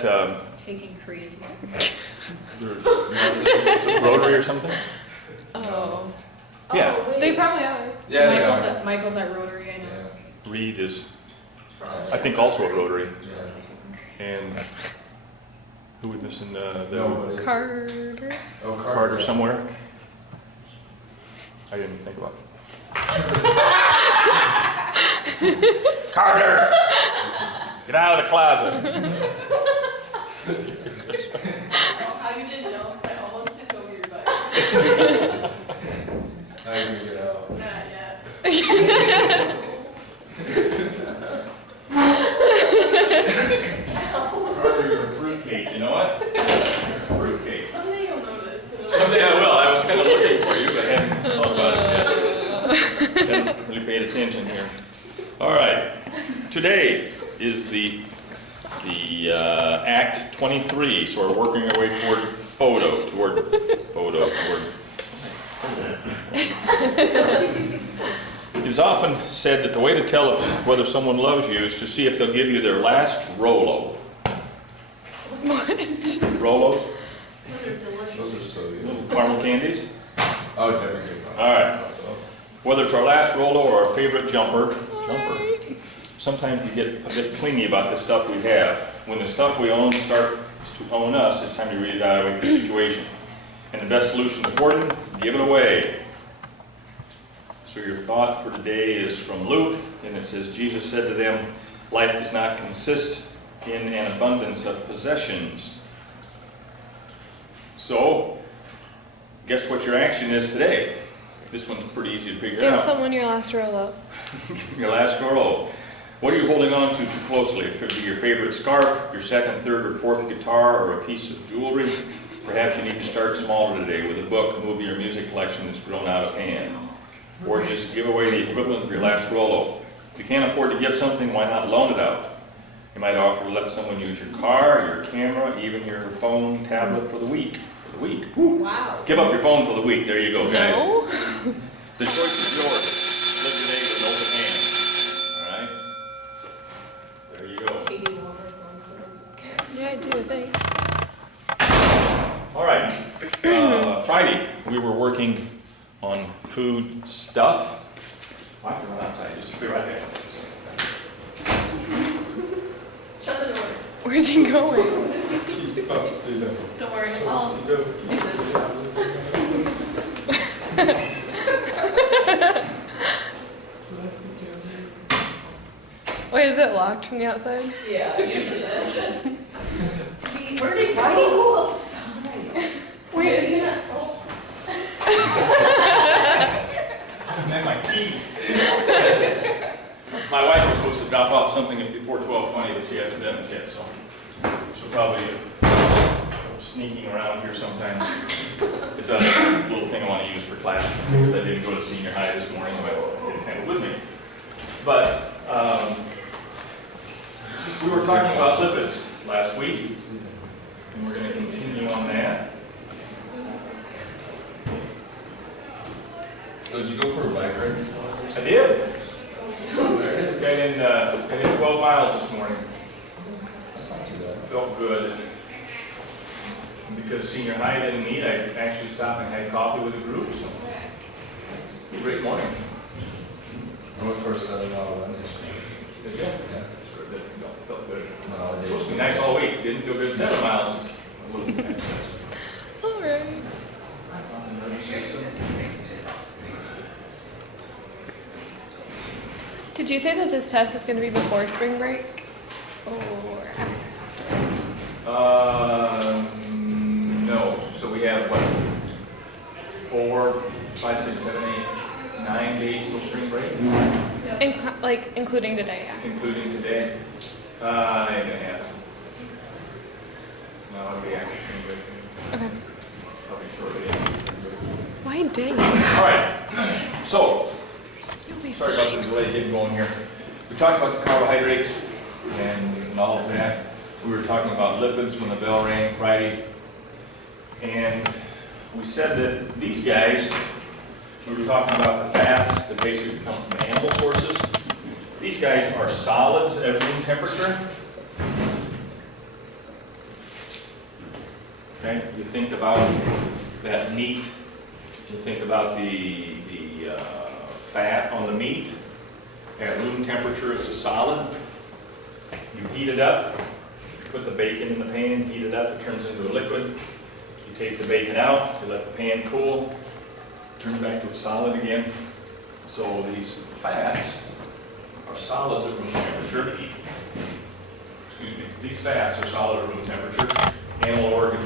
that, Taking creatine. is it Rotary or something? Oh. Yeah. Oh, wait. They probably are. Yeah, they Michael's are. Michael's at Rotary, I know. Yeah. Reed is, Probably. I think, also a Rotary. Yeah. And who we missing? The Nobody. Carter. Oh, Carter somewhere? I didn't think about it. Carter! Get out of the closet. How you didn't know, because I almost took over your bike. Now you can get out. Not yet. Carter, you're a fruitcake, you know what? Fruitcake. Someday you'll notice. Someday I will. I was kind of looking for you, but I hadn't thought about it yet. Haven't really paid attention here. All right. Today is the Act 23, so we're working our way toward photo. It is often said that the way to tell whether someone loves you is to see if they'll give you their last Rolo. What? Rolos? Those are delicious. Those are so good. Little caramel candies? I would never get one. All right. Whether it's our last Rolo or our favorite jumper, sometimes we get a bit clingy about the stuff we have. When the stuff we own starts to own us, it's time to reevaluate the situation. And the best solution is hoarding, give it away. So your thought for today is from Luke, and it says, Jesus said to them, life does not consist in an abundance of possessions. So, guess what your action is today? This one's pretty easy to figure Give out. someone your last roll up. Your last Rolo. What are you holding on to too closely? It could be your favorite scarf, your second, third, or fourth guitar, or a piece of jewelry. Perhaps you need to start smaller today with a book, movie, or music collection that's grown out of hand. Or just give away the equivalent of your last Rolo. If you can't afford to give something, why not loan it out? You might offer to let someone use your car, your camera, even your phone, tablet for the week. For the week. Woo. Wow. Give up your phone for the week. There you go, guys. No? The choice is yours. Live today with an open hand. All right? There you go. Katie Warner. Yeah, I do, thanks. All right. Friday, we were working on food stuff. I have to run outside. Just be right there. Shut the door. Where's he going? Don't worry, I'll do this. Wait, is it locked from the outside? Yeah, usually this. Why did he go outside? Wait, is he not? And my keys. My wife was supposed to drop off something before 12:20, but she hasn't done it yet, so she'll probably go sneaking around here sometime. It's a little thing I want to use for class. I didn't go to senior high this morning, but I didn't have it with me. But we were talking about lipids last week, and we're going to continue on that. So did you go for a bike ride this morning or I something? did. There it is. I did 12 miles this morning. That's not too bad. Felt good. And because senior high didn't meet, I actually stopped and had coffee with the group, so great morning. I went for a 7-mile run this Did you? Yeah. Felt good. No, I It's supposed to be nice all week. Didn't feel good. 7 miles is a little bit. Alright. Did you say that this test is going to be before spring break? Or after? No. So we have what? 4, 5, 6, 7, 8, 9 days till spring break, Like, including today, yeah. including today. 8.5. No, it'll be after spring break. Okay. Probably shortly. Why dang? All right. So. You'll be Sorry about the delay getting going here. We talked about the carbohydrates and all of that. We were talking about lipids when the bell rang Friday. And we said that these guys, we were talking about the fats that basically come from animal sources. These guys are solids at room temperature. Okay, you think about that meat, you think about the fat on the meat. At room temperature, it's a solid. You heat it up, you put the bacon in the pan, heat it up, it turns into a liquid. You take the bacon out, you let the pan cool, turn it back to a solid again. So these fats are solids at room temperature. Excuse me, these fats are solid at room temperature. Animal organ,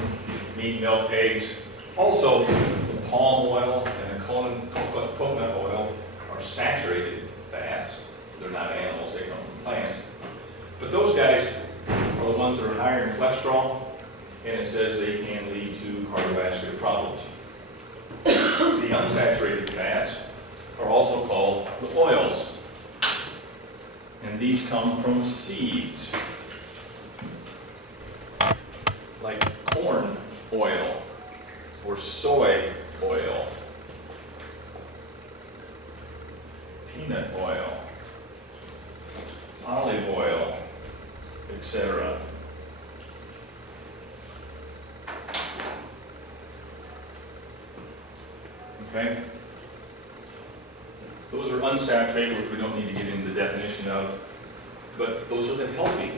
meat, milk, eggs. Also, the palm oil and the coconut oil are saturated fats. They're not animals, they come from plants. But those guys are the ones that are higher in cholesterol, and it says they can lead to cardiovascular problems. The unsaturated fats are also called the oils, and these come from seeds, like corn oil or soy oil, peanut oil, olive oil, etc. Okay? Those are unsaturated, which we don't need to get into the definition of, but those are the healthy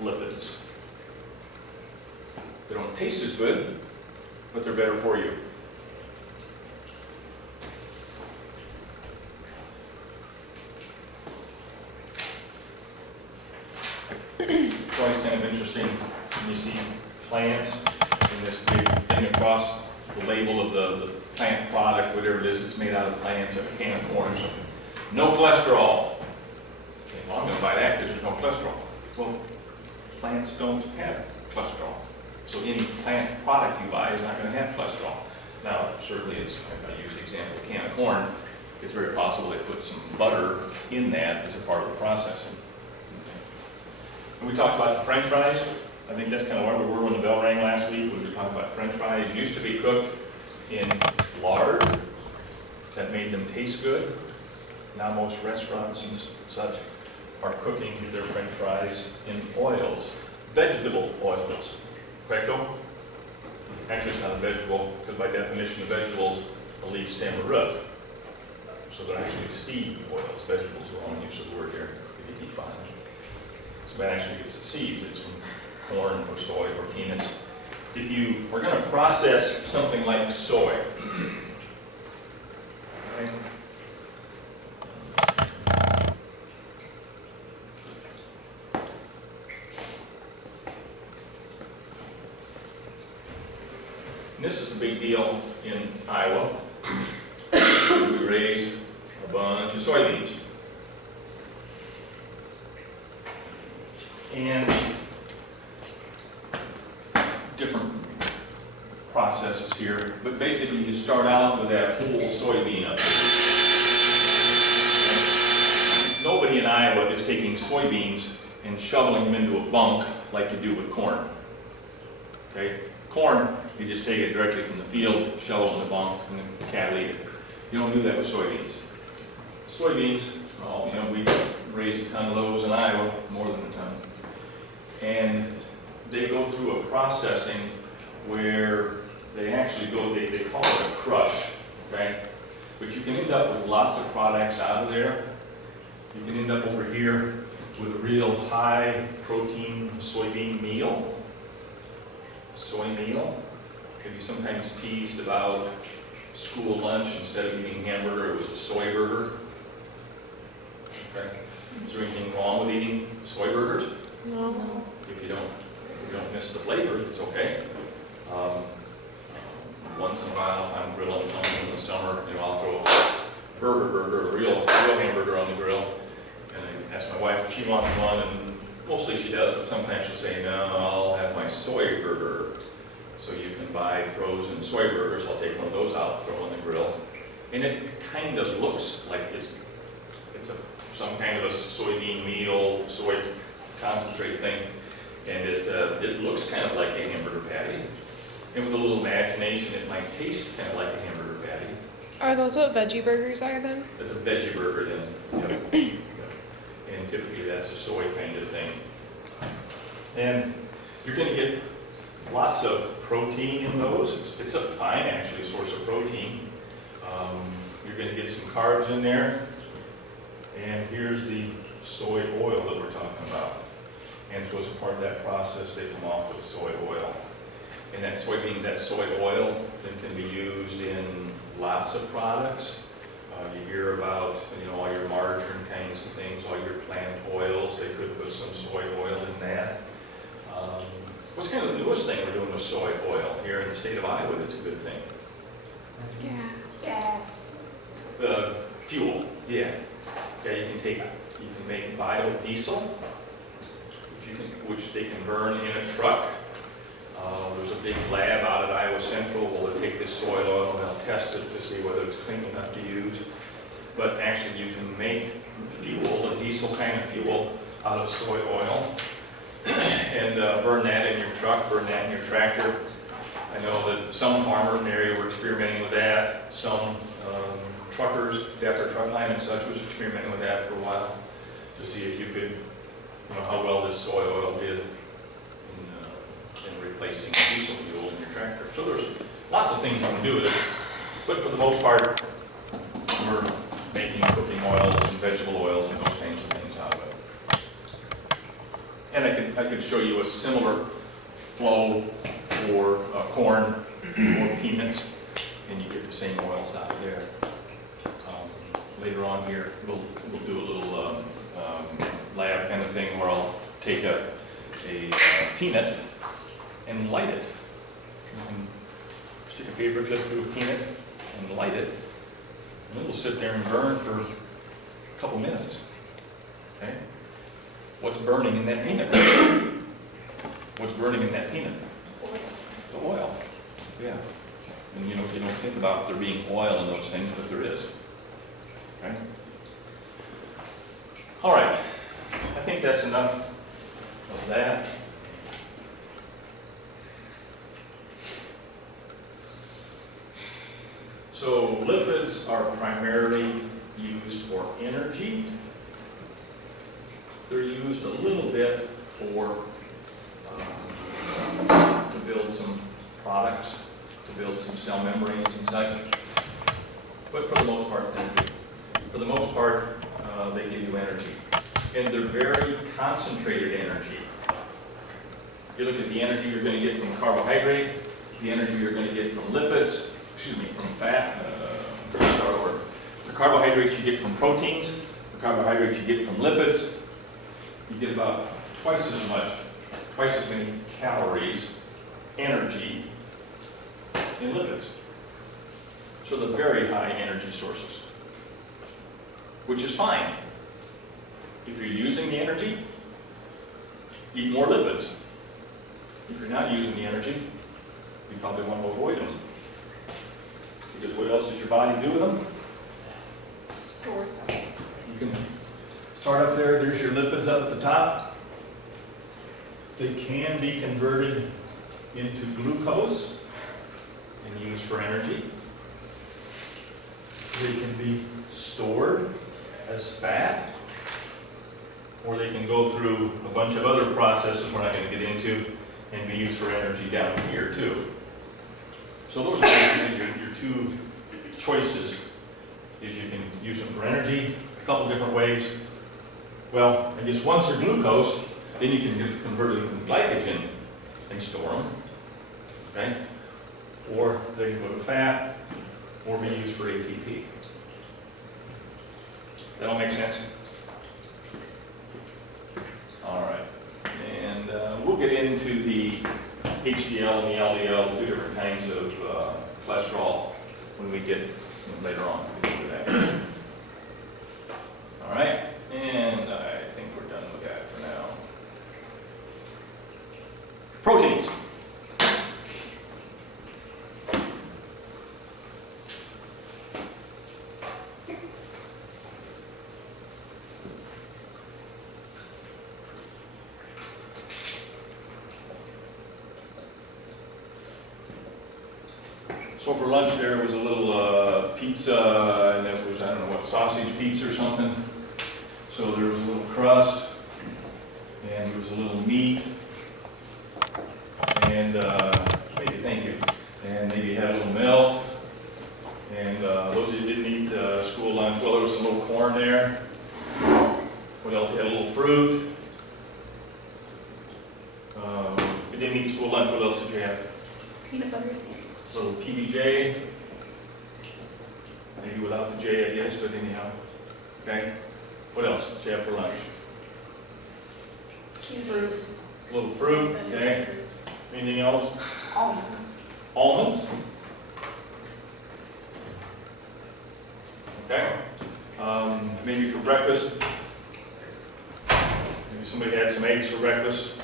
lipids. They don't taste as good, but they're better for you. It's always kind of interesting when you see plants in this big thing across the label of the plant product, whatever it is, it's made out of plants, a can of corn. So, no cholesterol. Okay, well, I'm going to buy that because there's no cholesterol. Well, plants don't have cholesterol. So any plant product you buy is not going to have cholesterol. Now, certainly, if I use the example of a can of corn, it's very possible they put some butter in that as a part of the processing. We talked about the French fries. I think that's kind of where we were when the bell rang last week. We were talking about French fries. Used to be cooked in lard. That made them taste good. Now most restaurants and such are cooking their French fries in oils, vegetable oils. Correcto? Actually, it's not a vegetable because by definition, the vegetables a leaf, stem, or root. So they're actually seed oils. Vegetables are wrong use of the word here. If you keep fine. So that actually gets the seeds. It's from corn or soy or peanuts. If you are going to process something like soy, okay, and this is a big deal in Iowa. We raise a bunch of soybeans. And different processes here, but basically you start out with that whole soybean up. Okay. Nobody in Iowa is taking soybeans and shoveling them into a bunk like you do with corn. Okay? Corn, you just take it directly from the field, shovel it in the bunk, and the cattle eat it. You don't do that with soybeans. Soybeans, well, we raise a ton of those in Iowa, more than a ton. And they go through a processing where they actually go, they call it a crush, okay? But you can end up with lots of products out of there. You can end up over here with a real high protein soybean meal, soy meal. Have you sometimes teased about school lunch, instead of eating hamburger, it was a soy burger? Okay. Is there anything wrong with eating soy burgers? No. If you don't miss the flavor, it's okay. Once in a while, I'm grilling something in the summer, I'll throw a burger, a real hamburger on the grill. And I ask my wife if she wants one, and mostly she does, but sometimes she'll say, no, I'll have my soy burger. So you can buy frozen soy burgers. I'll take one of those out, throw on the grill. And it kind of looks like it's some kind of a soybean meal, soy concentrate thing. And it looks kind of like a hamburger patty. And with a little imagination, it might taste kind of like a hamburger patty. Are those what veggie burgers are then? It's a veggie burger then. And typically that's a soy kind of thing. And you're going to get lots of protein in those. It's a fine, actually, source of protein. You're going to get some carbs in there. And here's the soy oil that we're talking about. And so as a part of that process, they come off with soy oil. And that soybean, that soy oil, then can be used in lots of products. You hear about, all your margarine kinds of things, all your plant oils. They could put some soy oil in that. What's kind of the newest thing we're doing with soy oil here in the state of Iowa that's a good thing? Yeah. Gas. Fuel, yeah. Yeah, you can make biodiesel, which they can burn in a truck. There's a big lab out at Iowa Central where they'll take this soy oil and they'll test it to see whether it's clean enough to use. But actually you can make fuel, a diesel kind of fuel, out of soy oil and burn that in your truck, burn that in your tractor. I know that some farmers in the area were experimenting with that. Some truckers, Dapper Truck Line and such, was experimenting with that for a while to see if you could, how well this soy oil did in replacing diesel fuel in your tractor. So there's lots of things you can do with it, but for the most part, we're making cooking oils and vegetable oils and those kinds of things out of it. And I could show you a similar flow for corn or peanuts, and you get the same oils out of there. Later on here, we'll do a little lab kind of thing where I'll take a peanut and light it. Stick a paper clip through a peanut and light it. And it'll sit there and burn for a couple minutes. Okay? What's burning in that peanut? What's burning in that peanut? The oil. Yeah. And you don't think about there being oil in those things, but there is. Okay? All right. I think that's enough of that. So lipids are primarily used for energy. They're used a little bit for to build some products, to build some cell membranes and such. But for the most part, they give you energy. And they're very concentrated energy. If you look at the energy you're going to get from carbohydrate, the energy you're going to get from lipids, from fat, the carbohydrates you get from proteins, the carbohydrates you get from lipids, you get about twice as many calories, energy in lipids. So they're very high energy sources, which is fine. If you're using the energy, eat more lipids. If you're not using the energy, you probably want to avoid them. Because what else does your body do with them? Store some. You can start up there, there's your lipids up at the top. They can be converted into glucose and used for energy. They can be stored as fat, or they can go through a bunch of other processes we're not going to get into and be used for energy down here too. So those are your two choices. Is you can use them for energy a couple different ways. Well, I guess once they're glucose, then you can convert them to glycogen and store them. Okay? Or they can go to fat, or be used for ATP. That all make sense? All right. And we'll get into the HDL and the LDL, two different kinds of cholesterol, when we get later on. We can do that. All right. And I think we're done with that for now. Proteins. So for lunch there was a little pizza, and it was, I don't know what, sausage pizza or something. So there was a little crust, and there was a little meat, and and maybe, thank you, and maybe had a little milk. And those of you who didn't eat school lunch, well, there was some little corn there. What else? You had a little fruit. If you didn't eat school lunch, what else did you have? Peanut butter sandwich. A little PBJ. Maybe without the J, I guess, but anyhow. Okay. What else did you have for lunch? Fruits. A little fruit. Okay. Anything else? Almonds. Almonds. Okay. Maybe for breakfast. Maybe somebody had some eggs for breakfast.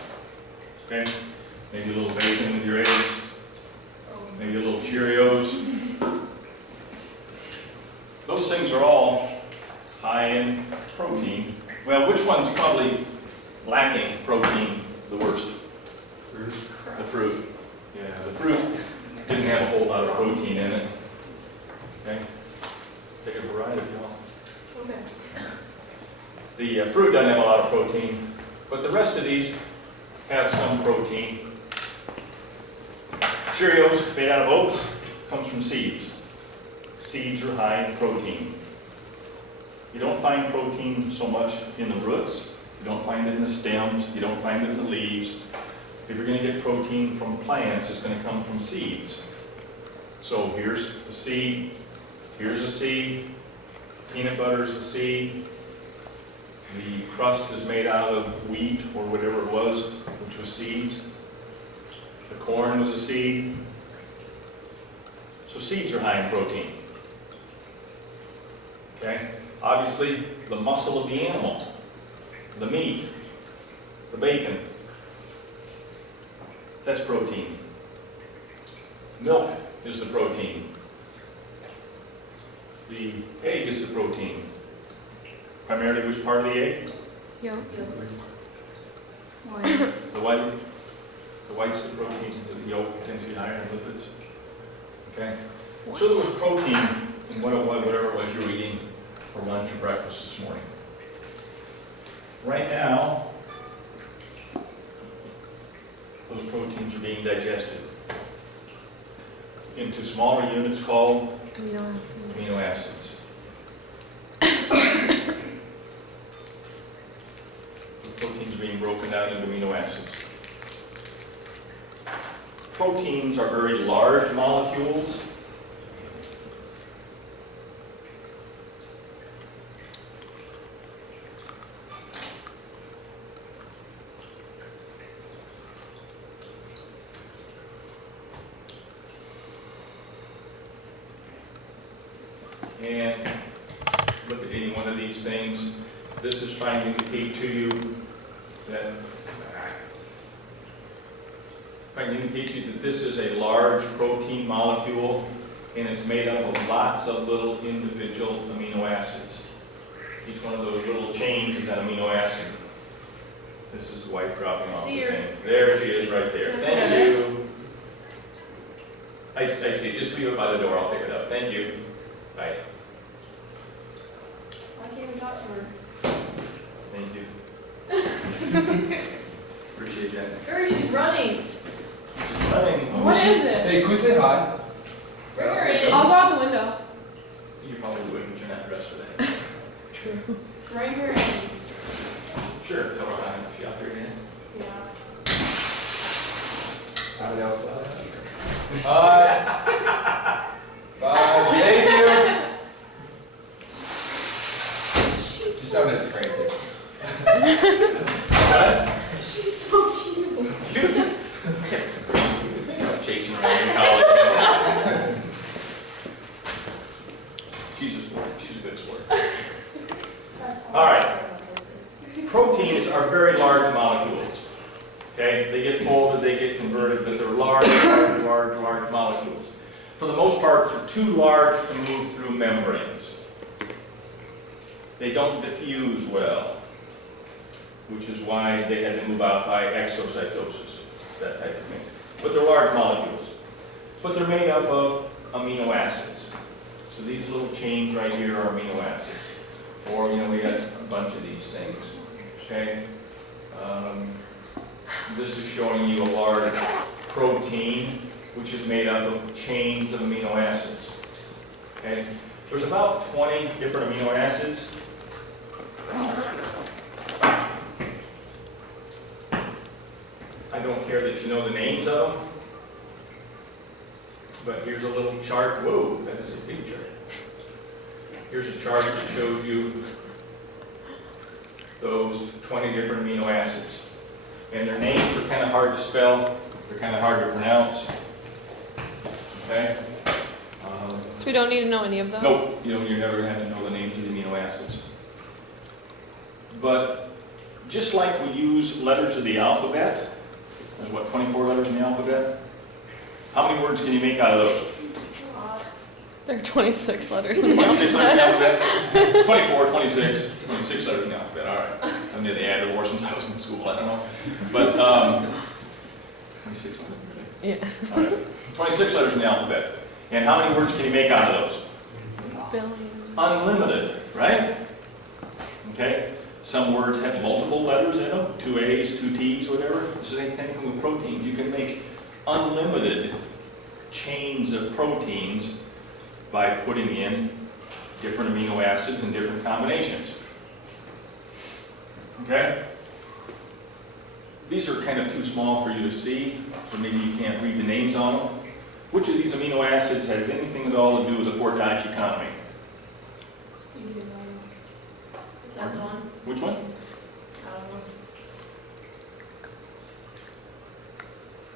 Okay. Maybe a little bacon with your eggs. Maybe a little Cheerios. Those things are all high in protein. Well, which one's probably lacking protein the worst? The fruit. Yeah, the fruit didn't have a whole lot of protein in it. Okay? Take a variety of y'all. Okay. The fruit doesn't have a lot of protein, but the rest of these have some protein. Cheerios made out of oats comes from seeds. Seeds are high in protein. You don't find protein so much in the roots. You don't find it in the stems. You don't find it in the leaves. If you're going to get protein from plants, it's going to come from seeds. So here's a seed. Here's a seed. Peanut butter is a seed. The crust is made out of wheat or whatever it was, which was seeds. The corn was a seed. So seeds are high in protein. Okay? Obviously, the muscle of the animal, the meat, the bacon, that's protein. Milk is the protein. The egg is the protein. Primarily, which part of the egg? Yeah. The white. The white's the protein. The yolk tends to be higher in lipids. Okay? So there was protein in whatever it was you were eating for lunch or breakfast this morning. Right now, those proteins are being digested into smaller units called amino acids. The proteins are being broken down into amino acids. Proteins are very large molecules. And look at any one of these things. This is trying to indicate to you that this is a large protein molecule, and it's made up of lots of little individual amino acids. Each one of those little chains is an amino acid. This is the white dropping off the thing. There she is right there. Thank you. I see. Just leave it by the door. I'll pick it up. Thank you. Bye. I can't even talk to her. Thank you. Appreciate that. Hurry, she's running. Running. What is it? Hey, can we say hi? Bring her in. I'll go out the window. You probably would, but you're not dressed for that. True. Bring her in. Sure. Tell her hi. She out there again. Yeah. How many else was that? Hi. Bye. Thank you. She sounded frantic. What? She's so cute. Shoot. Chasing around in college. She's a sport. She's a good sport. All right. Proteins are very large molecules. Okay? They get folded, they get converted, but they're large molecules. For the most part, they're too large to move through membranes. They don't diffuse well, which is why they had to move out by exocytosis, that type of thing. But they're large molecules. But they're made up of amino acids. So these little chains right here are amino acids. Or, we got a bunch of these things. Okay? This is showing you a large protein, which is made up of chains of amino acids. Okay? There's about 20 different amino acids. I don't care that you know the names of them, but here's a little chart. Whoa, that is a big chart. Here's a chart that shows you those 20 different amino acids. And their names are kind of hard to spell. They're kind of hard to pronounce. Okay? So we don't need to know any of those? Nope, you're never going to have to know the names of the amino acids. But just like we use letters of the alphabet, there's what, 24 letters in the alphabet? How many words can you make out of those? There are 26 letters in the 26 letters in the alphabet. alphabet? 24, 26 letters in the alphabet, all right. I've been the added more since I was in school, I don't know. But, 26 letters, really? Yeah. All right. 26 letters in the alphabet. And how many words can you make out of those? Billion. Unlimited, right? Okay? Some words have multiple letters in them, 2 A's, 2 T's, whatever. This is the same thing with proteins. You can make unlimited chains of proteins by putting in different amino acids and different combinations. Okay? These are kind of too small for you to see, so maybe you can't read the names on them. Which of these amino acids has anything at all to do with the Fort Dodge economy? Is that the one? Which one? I don't know.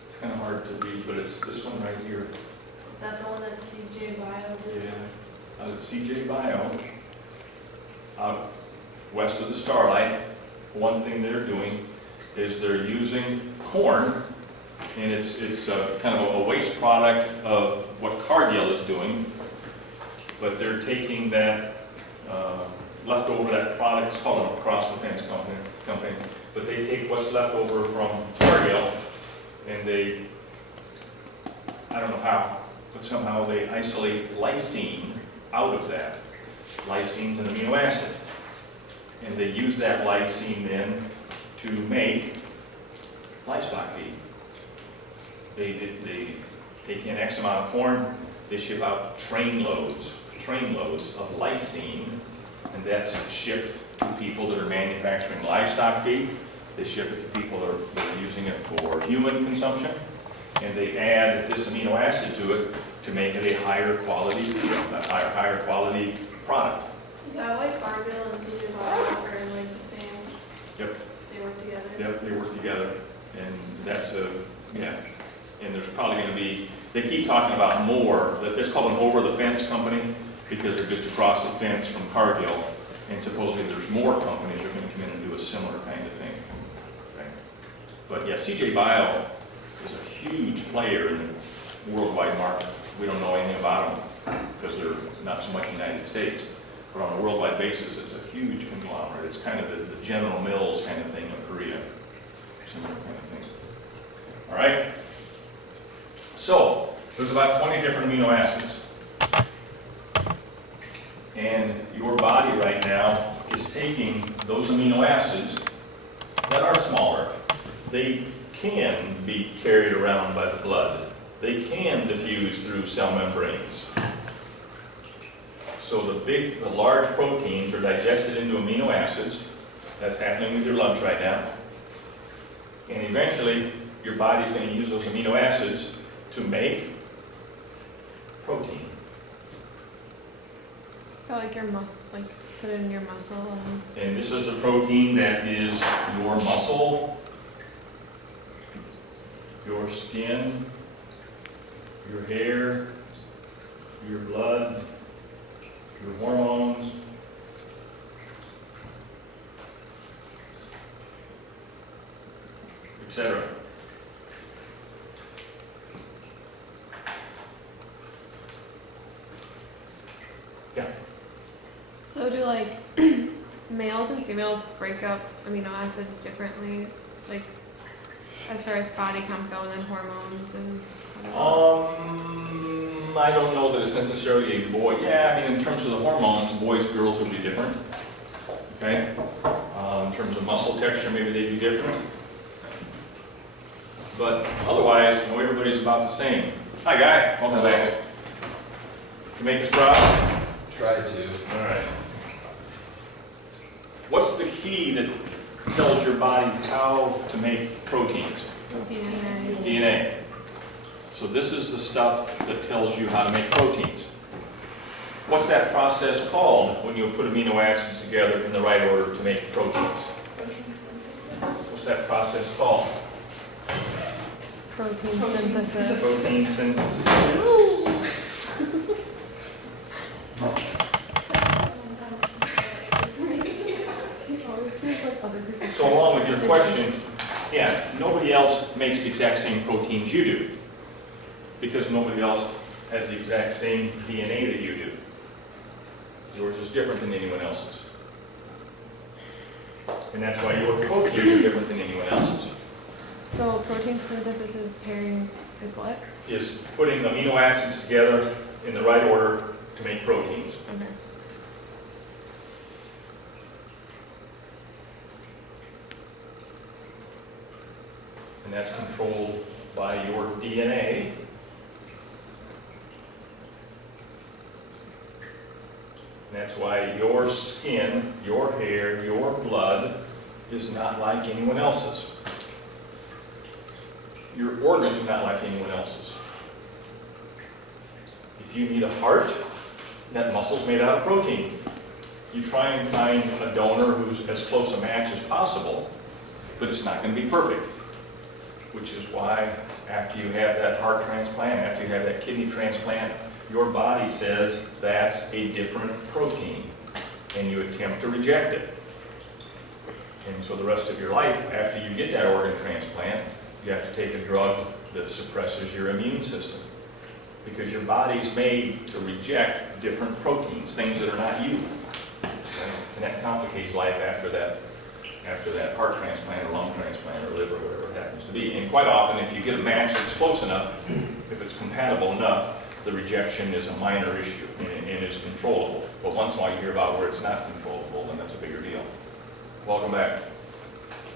It's kind of hard to read, but it's this one right here. Is that the one that CJ Bio did? Yeah. CJ Bio, out west of the Starlight, one thing they're doing is they're using corn, and it's kind of a waste product of what Cargill is doing, but they're taking that leftover, that product, it's called an across the fence company, but they take what's left over from Cargill, and they, I don't know how, but somehow they isolate lysine out of that. Lysine's an amino acid. And they use that lysine then to make livestock feed. They take in X amount of corn, they ship out trainloads of lysine, and that's shipped to people that are manufacturing livestock feed. They ship it to people that are using it for human consumption, and they add this amino acid to it to make it a higher quality feed, a higher quality product. Is that why Cargill and CJ Bio are like the same? Yep. They work together? Yep, they work together, and that's yeah. And there's probably going to be, they keep talking about more, it's called an over-the-fence company, because they're just across the fence from Cargill, and supposedly there's more companies that are going to come in and do a similar kind of thing. Okay? But yeah, CJ Bio is a huge player in the worldwide market. We don't know anything about them, because they're not so much in the United States. But on a worldwide basis, it's a huge conglomerate. It's kind of the General Mills kind of thing of Korea. Similar kind of thing. All right? So, there's about 20 different amino acids. And your body right now is taking those amino acids that are smaller. They can be carried around by the blood. They can diffuse through cell membranes. So the large proteins are digested into amino acids. That's happening with your lunch right now. And eventually, your body's going to use those amino acids to make protein. So like your muscle, like put it in your muscle and... And this is a protein that is your muscle, your skin, your hair, your blood, your hormones, etc. Yeah. So do like males and females break up amino acids differently? Like as far as body comp go and then hormones and whatever? I don't know that it's necessarily a boy. Yeah, I mean, in terms of the hormones, boys, girls would be different. Okay? In terms of muscle texture, maybe they'd be different. But otherwise, everybody's about the same. Hi, Guy. Welcome back. You make us proud? Try to. All right. What's the key that tells your body how to make proteins? DNA. DNA. So this is the stuff that tells you how to make proteins. What's that process called when you put amino acids together in the right order to make proteins? What's that process called? Protein synthesis. Protein synthesis. So along with your question, yeah, nobody else makes the exact same proteins you do, because nobody else has the exact same DNA that you do. Yours is different than anyone else's. And that's why your proteins are different than anyone else's. So protein synthesis is pairing is what? Is putting amino acids together in the right order to make proteins. Okay. And that's controlled by your DNA. And that's why your skin, your hair, your blood is not like anyone else's. Your organs are not like anyone else's. If you need a heart, that muscle's made out of protein. You try and find a donor who's as close a match as possible, but it's not going to be perfect. Which is why after you have that heart transplant, after you have that kidney transplant, your body says that's a different protein, and you attempt to reject it. And so the rest of your life, after you get that organ transplant, you have to take a drug that suppresses your immune system. Because your body's made to reject different proteins, things that are not you. And that complicates life after that heart transplant or lung transplant or liver, whatever it happens to be. And quite often, if you get a match that's close enough, if it's compatible enough, the rejection is a minor issue and is controllable. But once in a while you hear about where it's not controllable, then that's a bigger deal. Welcome back.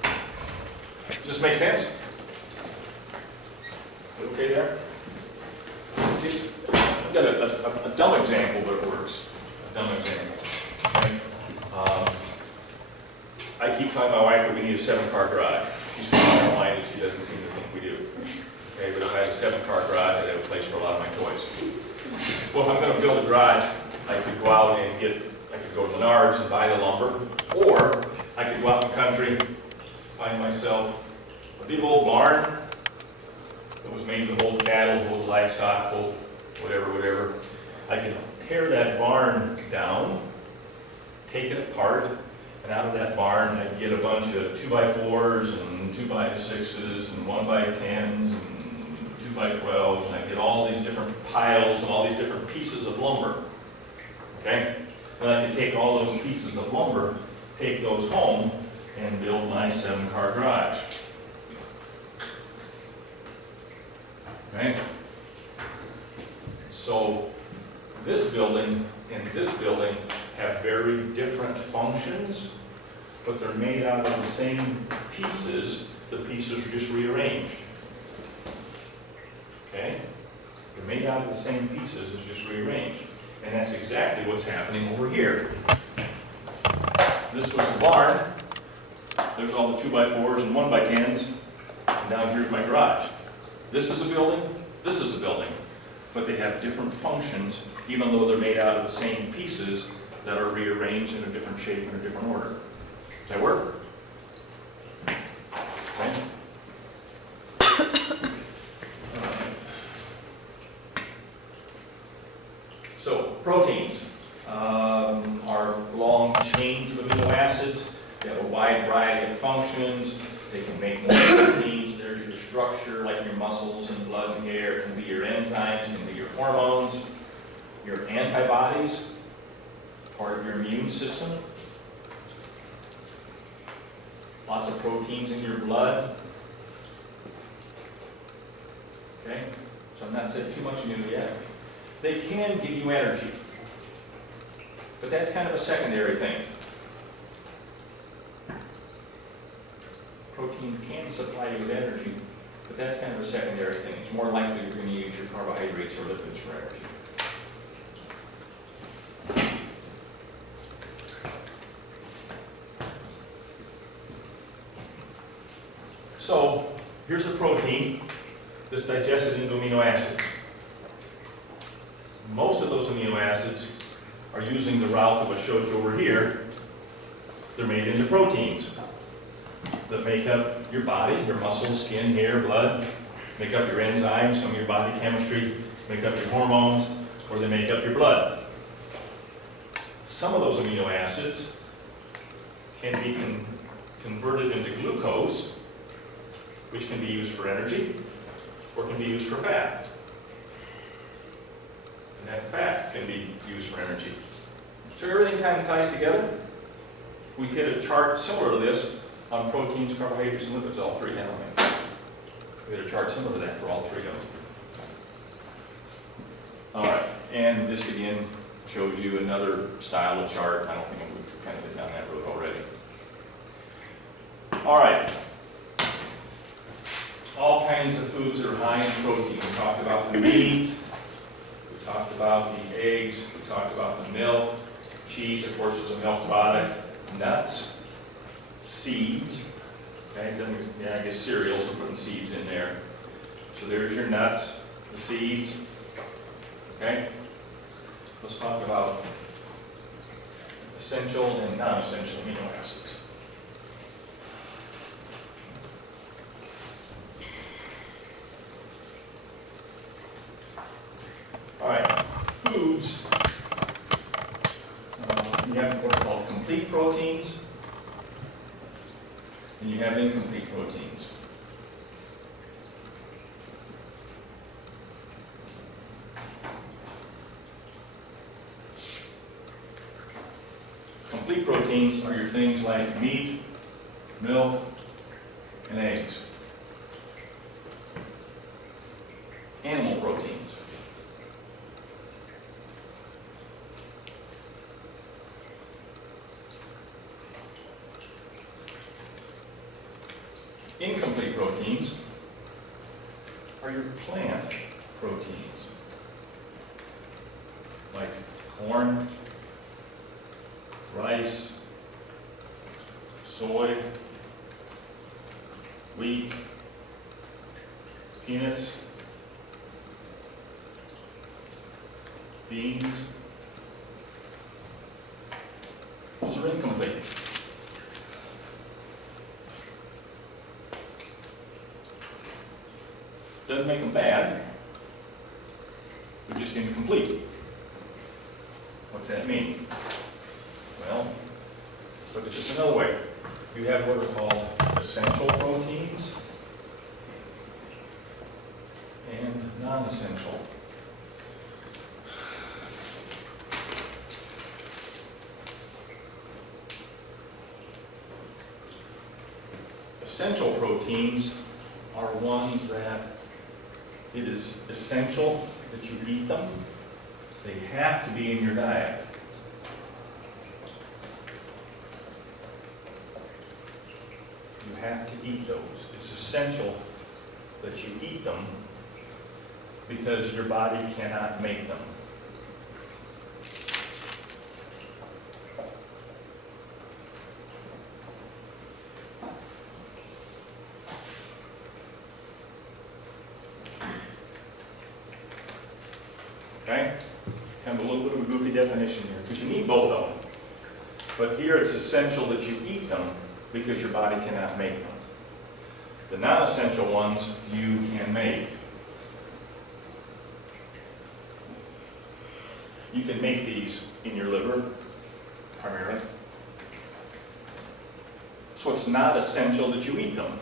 Does this make sense? Okay there? I've got a dumb example that works. A dumb example. Okay? I keep telling my wife that we need a 7-car garage. She's calling online and she doesn't seem to think we do. Okay, but if I had a 7-car garage, I'd have a place for a lot of my toys. Well, if I'm going to build a garage, I could go out and I could go to Menards and buy the lumber, or I could go out in the country, find myself a big old barn that was made to hold cattle, hold livestock, hold whatever. I could tear that barn down, take it apart, and out of that barn I'd get a bunch of 2x4s and 2x6s and 1x10s and 2x12s, and I'd get all these different piles and all these different pieces of lumber. Okay? And I could take all those pieces of lumber, take those home, and build my 7-car garage. Okay? So this building and this building have very different functions, but they're made out of the same pieces. The pieces are just rearranged. Okay? They're made out of the same pieces, it's just rearranged. And that's exactly what's happening over here. This was the barn. There's all the 2x4s and 1x10s. And down here's my garage. This is a building, this is a building. But they have different functions, even though they're made out of the same pieces that are rearranged in a different shape and a different order. Does that work? Okay. So, proteins are long chains of amino acids. They have a wide variety of functions. They can make more proteins. There's your structure, like your muscles and blood and hair. It can be your enzymes, it can be your hormones, your antibodies, part of your immune system. Lots of proteins in your blood. Okay? So I'm not saying too much new yet. They can give you energy, but that's kind of a secondary thing. Proteins can supply you with energy, But that's kind of a secondary thing. It's more likely you're going to use your carbohydrates or lipids for energy. So, here's the protein that's digested into amino acids. Most of those amino acids are using the route that I showed you over here. They're made into proteins that make up your body, your muscles, skin, hair, blood, make up your enzymes, some of your body chemistry, make up your hormones, or they make up your blood. Some of those amino acids can be converted into glucose, which can be used for energy, or can be used for fat. And that fat can be used for energy. So everything kind of ties together. We did a chart similar to this on proteins, carbohydrates, and lipids, all three elements. We had a chart similar to that for all three of them. All right, and this again shows you another style of chart. I don't think we've kind of been down that road already. All right. All kinds of foods that are high in protein. We talked about the meat, we talked about the eggs, we talked about the milk, cheese, of course, is a milk product, nuts, seeds, okay, yeah, I guess cereals are putting seeds in there. So there's your nuts, the seeds, okay? Let's talk about essential and non-essential amino acids. All right, foods, you have what are called complete proteins, and you have incomplete proteins. Complete proteins are your things like meat, milk, and eggs. Animal proteins. Incomplete proteins are your plant proteins, like corn, rice, soy, wheat, peanuts, beans. Those are incomplete. Doesn't make them bad, they're just incomplete. What's that mean? Well, let's look at this another way. You have what are called essential proteins and non-essential. Essential proteins are ones that it is essential that you eat them. They have to be in your diet. You have to eat those. It's essential that you eat them because your body cannot make them. Okay? Kind of a little bit of a goofy definition here, because you need both of them. But here it's essential that you eat them because your body cannot make them. The non-essential ones you can make. You can make these in your liver, primarily. So it's not essential that you eat them.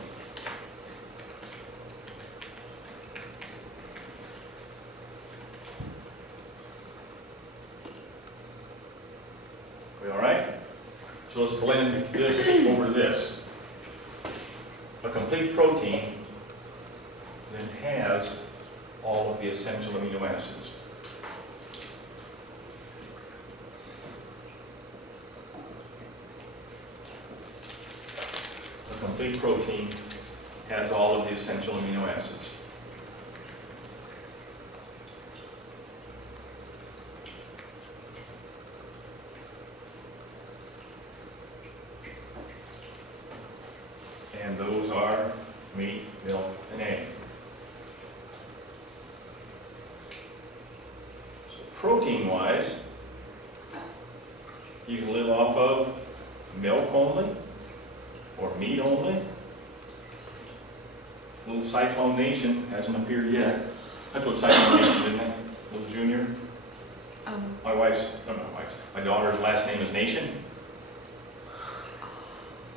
We all right? So let's blend this over to this. A complete protein then has all of the essential amino acids. A complete protein has all of the essential amino acids. And those are meat, milk, and egg. So protein-wise, you can live off of milk only, or meat only. Little Cyclone Nation hasn't appeared yet. That's what Cyclone Nation, isn't it? Little Junior. My daughter's last name is Nation.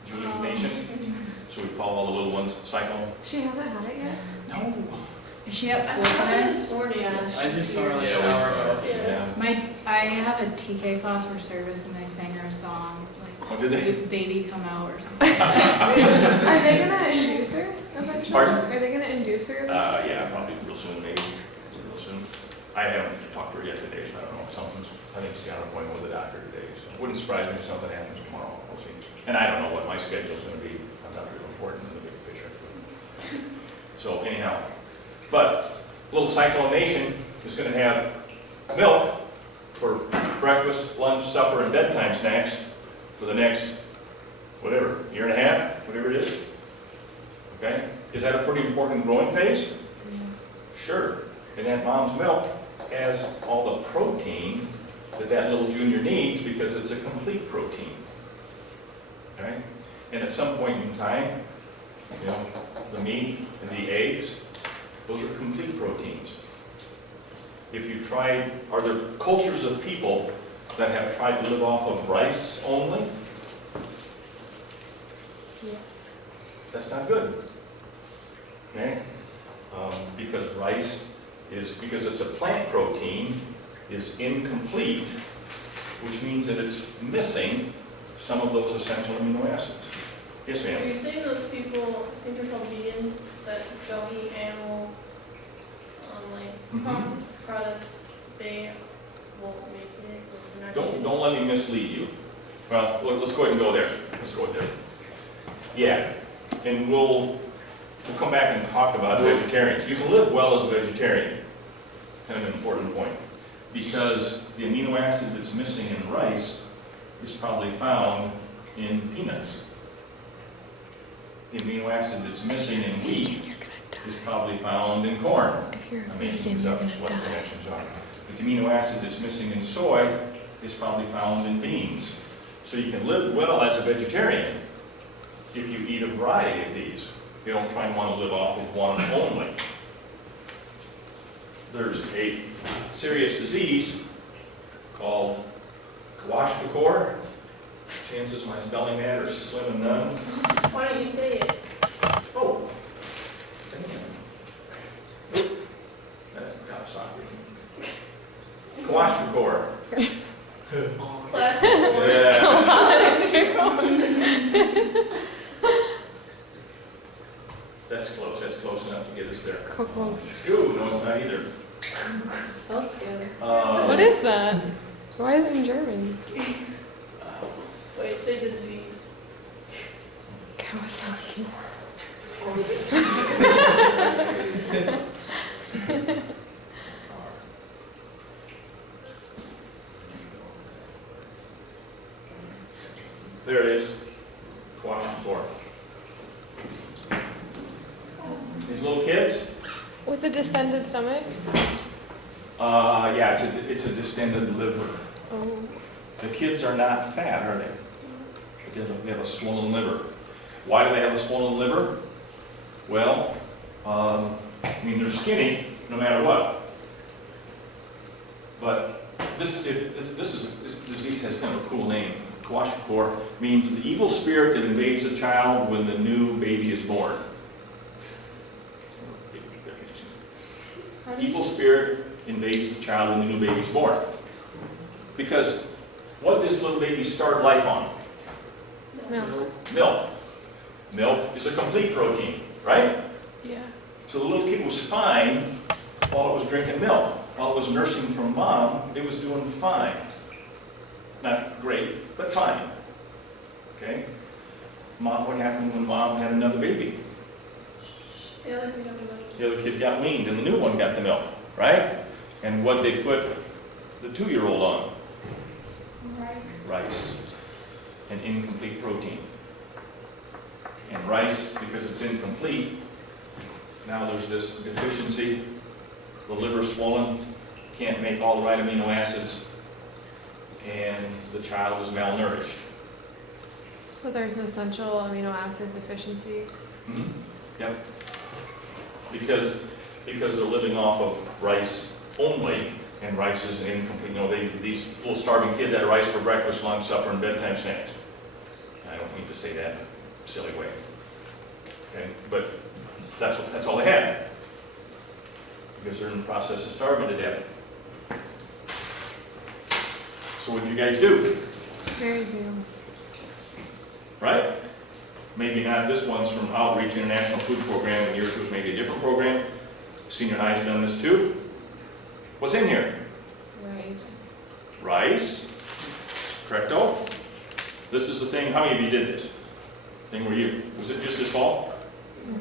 Julie's Nation. So we call all the little ones Cyclone. She hasn't had it yet? No. Is she at I sports saw her today? this morning. Yeah, I just saw her like Yeah, an we hour saw ago. her. Yeah. I have a TK class for service and they sang her a song, Oh, did they? like Baby Come Out or something. Are they gonna induce her eventually? Pardon? Are they gonna induce her eventually? Yeah, probably real soon, maybe. Real soon. I haven't talked to her yet today, so I don't know if something's, I think she's got an appointment with the doctor today, so it wouldn't surprise me if something happens tomorrow, we'll see. And I don't know what my schedule's gonna be, I'm not real important in the big picture. So anyhow, but little Cyclone Nation is gonna have milk for breakfast, lunch, supper, and bedtime snacks for the next, whatever, year and a half, whatever it is. Okay? Is that a pretty important growing phase? Sure. And that mom's milk has all the protein that that little junior needs because it's a complete protein. Okay? And at some point in time, you know, the meat and the eggs, those are complete proteins. If you try, are there cultures of people that have tried to live off of rice only? Yes. That's not good. Okay? Because rice is, because it's a plant protein, is incomplete, which means that it's missing some of those essential amino acids. Yes, So ma'am? you're saying those people, I think they're called vegans, that don't eat animal, Mhm. products, they won't make it, or they're not gonna use it? Don't let me mislead you. Well, look, let's go ahead and go there. Let's go there. Yeah, and we'll come back and talk about vegetarians. You can live well as a vegetarian. Kind of an important point. Because the amino acid that's missing in rice is probably found in peanuts. The amino acid that's missing in wheat is probably found in corn. If you're I mean, these are what the connections are. But the amino acid that's missing in soy is probably found in beans. So you can live well as a vegetarian if you eat a variety of these. You don't try and want to live off of one only. There's a serious disease called kwashiorkor. Chances of my spelling that are slim and none. Why don't you say it? Oh. That's Kawasaki. Kwashiorkor. Plastic. Yeah. That's close enough to get us there. Coco. Ooh, no, it's not either. That's good. What is that? Why is it in German? Wait, say disease. Kawasaki. There it is. Kwashiorkor. These little kids? With the distended stomachs? Yeah, it's a distended liver. Oh. The kids are not fat, are they? They have a swollen liver. Why do they have a swollen liver? Well, I mean, they're skinny no matter what. But this disease has kind of a cool name. Kwashiorkor means the evil spirit that invades a child when the new baby is born. Big definition. How do you Evil spirit invades the child when the new baby is born. Because what does this little baby start life on? Milk. Milk. Milk is a complete protein, right? Yeah. So the little kid was fine while it was drinking milk. While it was nursing from mom, it was doing fine. Not great, but fine. Okay? Mom, what happened when mom had another baby? The other kid got weaned, and the new one got the milk, right? And what they put the 2-year-old on? Rice. An incomplete protein. And rice, because it's incomplete, now there's this deficiency, the liver's swollen, can't make all the right amino acids, and the child is malnourished. So there's an essential amino acid deficiency. Mhm. Yep. Because they're living off of rice only, and rice is incomplete. You know, these little starving kids had rice for breakfast, lunch, supper, and bedtime snacks. I don't mean to say that in a silly way. Okay, but that's all they had. Because they're in the process of starving to death. So what'd you guys do? Very new. Right? Maybe not, this one's from Outreach International Food Program, and yours was maybe a different program. Senior high's done this too. What's in here? Rice. Rice. Correcto? This is the thing, how many of you did this? Thing were you? Was it just this fall?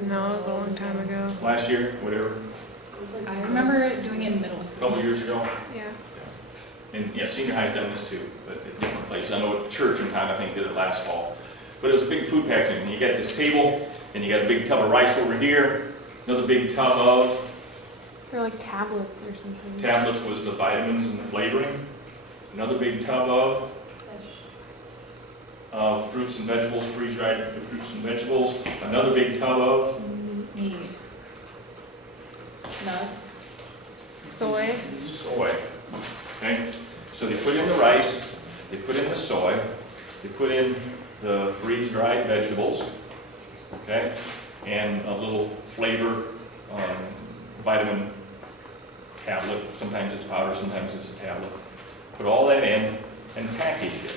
No, it was a long time ago. Last year? Whatever? I remember doing it in middle A school. couple years ago? Yeah. And yeah, senior high's done this too, but at different places. I know at church in town, I think, did it last fall. But it was a big food packaging. You got this table, and you got a big tub of rice over here, another big tub of They're like tablets or something. tablets was the vitamins and the flavoring. Another big tub of fruits and vegetables, freeze-dried fruits and vegetables. Another big tub of Meat. Nuts. Soy. soy. Okay? So they put in the rice, they put in the soy, they put in the freeze-dried vegetables, okay? And a little flavor vitamin tablet. Sometimes it's powder, sometimes it's a tablet. Put all that in and package it.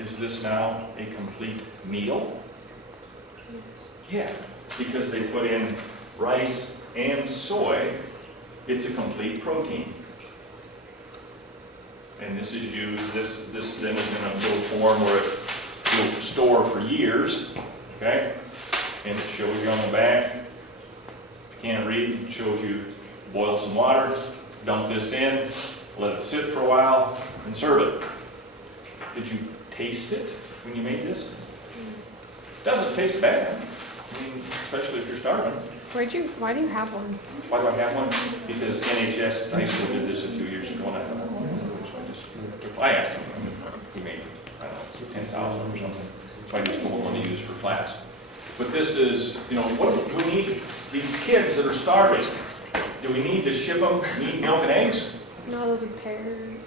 Is this now a complete meal? Yeah, because they put in rice and soy, it's a complete protein. And this is used, this then is in a little form where it will store for years, okay? And it shows you on the back, if you can't read, it shows you boil some water, dump this in, let it sit for a while, and serve it. Did you taste it when you made this? Doesn't taste bad. I mean, especially if you're starving. Why do you have one? Why do I have one? Because NHS high school did this a few years ago, and I thought, I asked him, he made, I don't know, 10,000 or something. So I just told him what to use for class. But this is, you know, what do we need? These kids that are starving, do we need to ship them meat, milk, and eggs? No, those are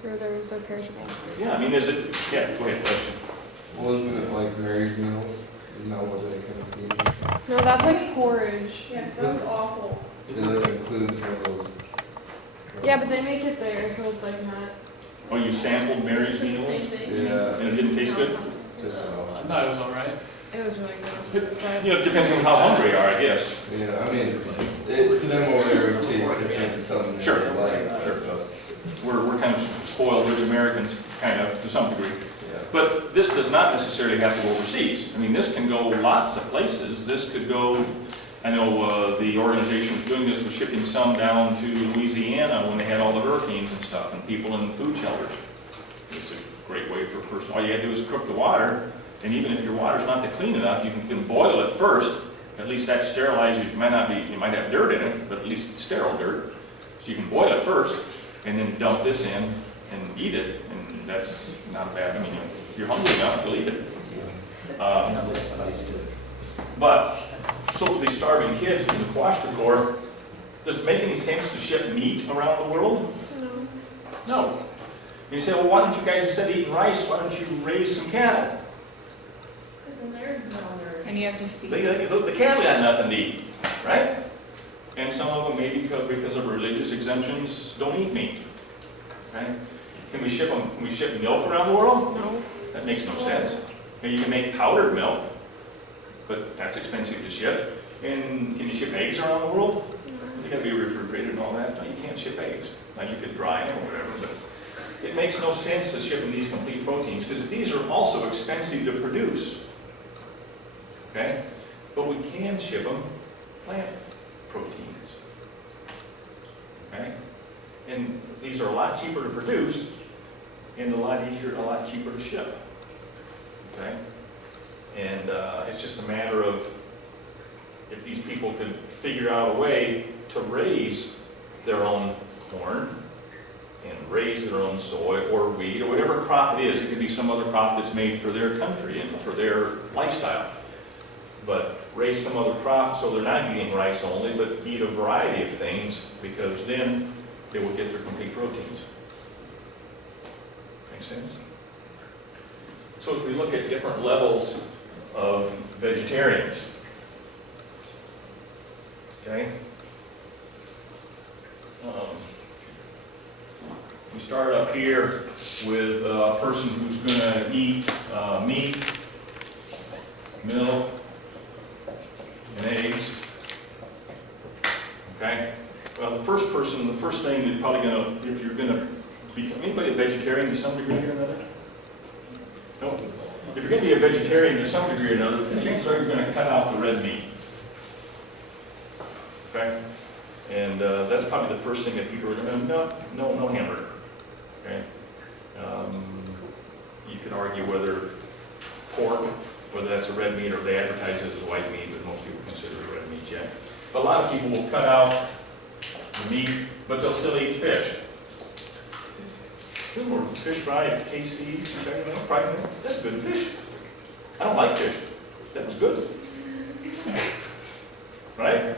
those are perishable. Yeah, I mean, is it, yeah, go ahead, question. Well, isn't it like Mary's meals? Isn't that what they kind of feed? No, that's like porridge. Yeah, 'cause that was awful. Does it include some of those? Yeah, but they make it there, so it's like not. Oh, you sampled Mary's It's like the meals? same thing. Yeah, And it didn't taste good? just so. I thought it was all right. It was really good. But You know, it depends on how hungry you are, I guess. Yeah, I mean, to them over there, it would taste different than something Sure, they like. sure. To us. We're kind of spoiled rich Americans, kind of, to some degree. Yeah. But this does not necessarily have to go overseas. I mean, this can go lots of places. This could go, I know the organization was doing this, was shipping some down to Louisiana when they had all the hurricanes and stuff, and people in food shelters. It's a great way for a person, all you have to do is cook the water, and even if your water's not clean enough, you can boil it first. At least that sterilizes, you might have dirt in it, but at least it's sterile dirt. So you can boil it first, and then dump this in and eat it, and that's not bad. I mean, if you're hungry enough, you'll eat it. But, so for these starving kids from the Kwashiorkor, does it make any sense to ship meat around the world? no. No. And you say, well, why don't you guys, instead of eating rice, why don't you raise some cattle? Because then they're And you have to feed. The cattle got nothing to eat, right? And some of them, maybe because of religious exemptions, don't eat meat. Okay? Can we ship them? Can we ship milk around the world? No. That makes no sense. And you can make powdered milk, but that's expensive to ship. And can you ship eggs around the world? They got to be refrigerated and all that. No, you can't ship eggs. Now you could dry them or whatever, but it makes no sense to ship them these complete proteins because these are also expensive to produce. Okay? But we can ship them plant proteins. Okay? And these are a lot cheaper to produce and a lot cheaper to ship. Okay? And it's just a matter of if these people could figure out a way to raise their own corn and raise their own soy or wheat or whatever crop it is. It could be some other crop that's made for their country and for their lifestyle. But raise some other crop so they're not eating rice only, but eat a variety of things, because then they will get their complete proteins. Make sense? So as we look at different levels of vegetarians, okay? We start up here with a person who's going to eat meat, milk, and eggs. Okay? Well, the first thing you're probably going to, if you're going to become, anybody a vegetarian to some degree or another? No. If you're going to be a vegetarian to some degree or another, the chances are you're going to cut out the red meat. Okay? And that's probably the first thing that people are going to, no hamburger. Okay? You could argue whether pork, whether that's a red meat or they advertise it as white meat, but most people consider it red meat, yeah. But a lot of people will cut out the meat, but they'll still eat fish. Or fish fry at KC's, fried, that's good fish. I don't like fish. That was good. Right?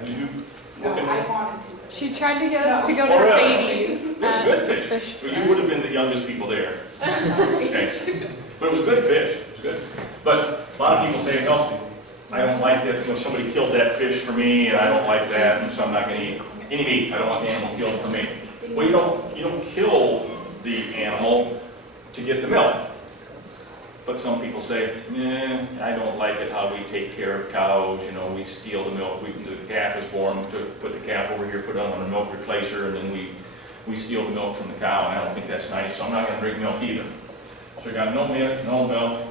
No, I wanted to. She tried to get us to go to Oh, really? Sadie's. It was good fish. But you would have been the youngest people there. Okay. But it was good fish. It was good. But a lot of people say, no, I don't like that. You know, somebody killed that fish for me, and I don't like that, and so I'm not going to eat any meat. I don't want the animal killed for me. Well, you don't kill the animal to get the milk. But some people say, I don't like it how we take care of cows. You know, we steal the milk. The calf is born, we put the calf over here, put it on a milk replacer, and then we steal the milk from the cow, and I don't think that's nice, so I'm not going to drink milk either. So we got no milk,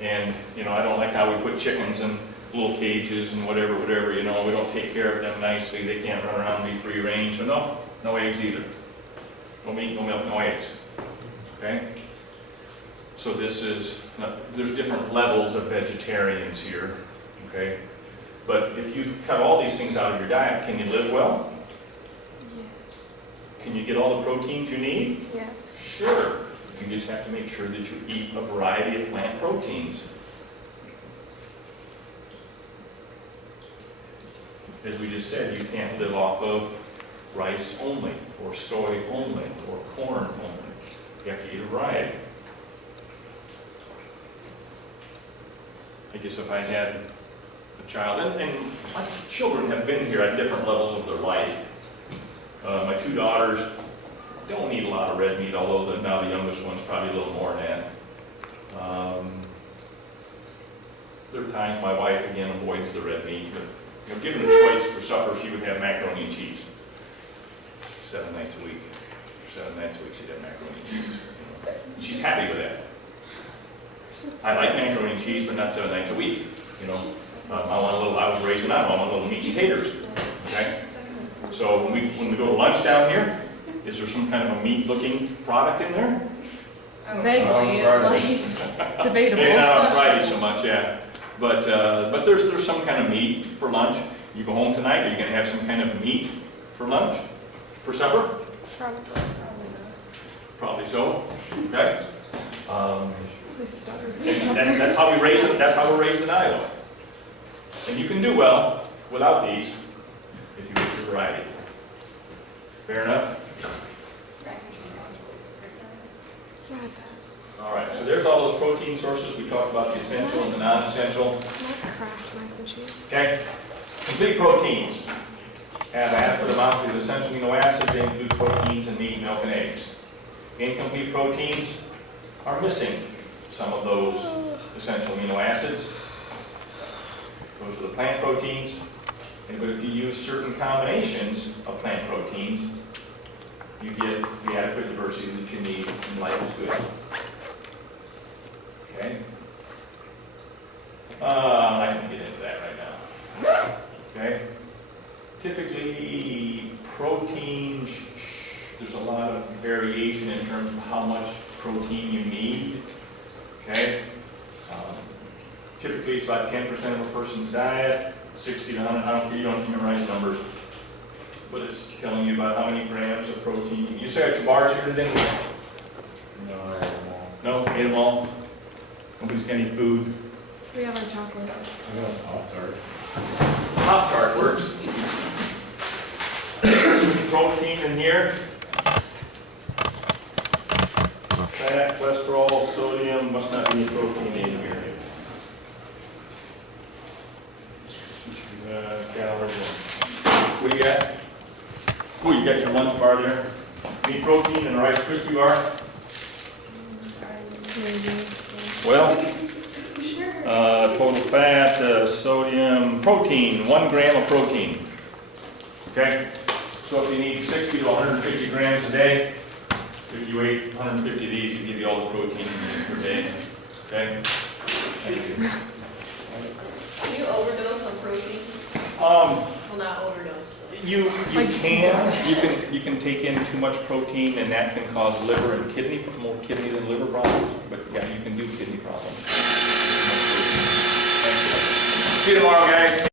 and, you know, I don't like how we put chickens in little cages and whatever, you know, we don't take care of them nicely. They can't run around and be free range, so no eggs either. No meat, no milk, no eggs. Okay? So there's different levels of vegetarians here, okay? But if you cut all these things out of your diet, can you live well? Yeah. Can you get all the proteins you need? Yeah. Sure. You just have to make sure that you eat a variety of plant proteins. As we just said, you can't live off of rice only, or soy only, or corn only. You have to eat a variety. I guess if I had a child, and my children have been here at different levels of their life. My two daughters don't eat a lot of red meat, although now the youngest one's probably a little more than that. There are times my wife, again, avoids the red meat, but you know, given a choice for supper, she would have macaroni and cheese. 7 nights a week. 7 nights a week she'd have macaroni and cheese. You know. And she's happy with that. I like macaroni and cheese, but not 7 nights a week. You know, I was raised in Iowa, I want little meaty taters. Okay? So when we go to lunch down here, is there some kind of a meat-looking product in there? Vaguely, it's like debatable. Maybe not on Friday so much, yeah. But there's some kind of meat for lunch. You go home tonight, are you going to have some kind of meat for lunch? For supper? Probably. Probably so. Okay. They started. And that's how we raise it. That's how we're raised in Iowa. And you can do well without these if you get your variety. Fair enough? Yeah, it does. All right. So there's all those protein sources. We talked about the essential and the non-essential. Not craft mac and cheese. Okay. Complete proteins have adequate amounts of essential amino acids. They include proteins in meat, milk, and eggs. Incomplete proteins are missing some of those essential amino acids. Those are the plant proteins. But if you use certain combinations of plant proteins, you get the adequate diversity that you need, and life is good. Okay? I can get into that right now. Okay? Typically, protein, there's a lot of variation in terms of how much protein you need, okay? Typically, it's about 10% of a person's diet, 60 to 100, I don't care, you don't have to memorize numbers, but it's telling you about how many grams of protein. You say at your bars here today? No, I have them all. No, ate them all? Nobody's got any food? We have our chocolate. I got a Pop-Tart. Pop-Tart works. Protein in here. Fat, cholesterol, sodium, must not be any protein in here. Calories. What do you got? Oh, you got your lunch bar there. Any protein in a Rice Krispie bar? Maybe. Well, Sure. total fat, sodium, protein, 1 gram of protein. Okay? So if you need 60 to 150 grams a day, if you ate 150 of these, it give you all the protein you need per day. Okay? Thank you. Can you overdose on protein? Well, not overdose. you can take in too much protein and that can cause liver and kidney, more kidney than liver problems, but yeah, you can do kidney problems. See you tomorrow, guys.